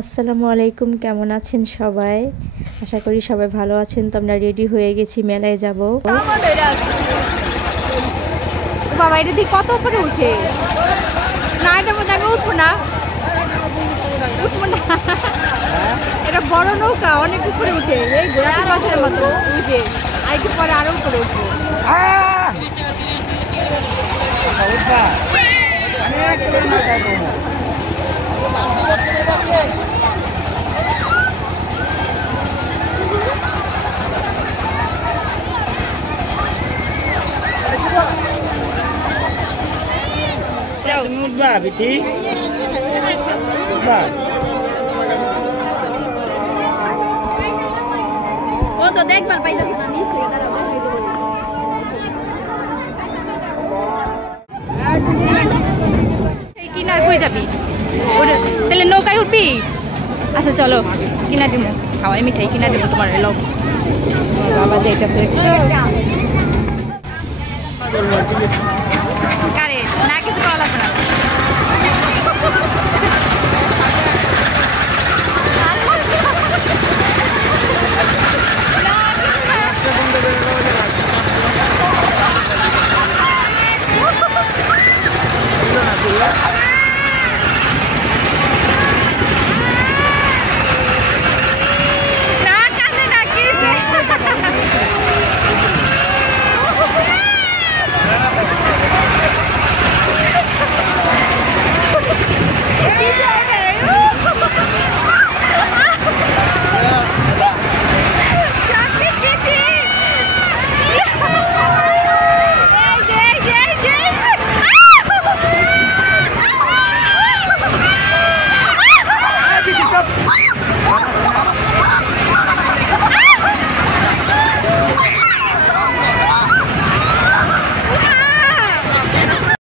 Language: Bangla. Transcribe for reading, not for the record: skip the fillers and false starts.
আসসালামু আলাইকুম, কেমন আছেন সবাই? আশা করি সবাই ভালো আছেন। তো আমরা রেডি হয়ে গেছি, মেলায় যাব। বাবা এটা দিয়ে কত উপরে উঠে না, এটার মধ্যে আমি উঠবো না, উঠবো না। এটা বড় নৌকা, অনেক উপরে উঠে, এই ঘোড়া মাছের মতো উঠে, আর একটু পরে আরো উপরে উঠবো। ও তো দেখবার পাইতেছে না, নিচ থেকে তারা কিনার কই যাবি? তাহলে নৌকায় উঠবি? আচ্ছা চলো, কিনা দিব, খাওয়াই মিঠাই কিনা দিব তোমার। এলো বাবা যাইতেছে কারে না, কিছু পাওয়া লাগবে না।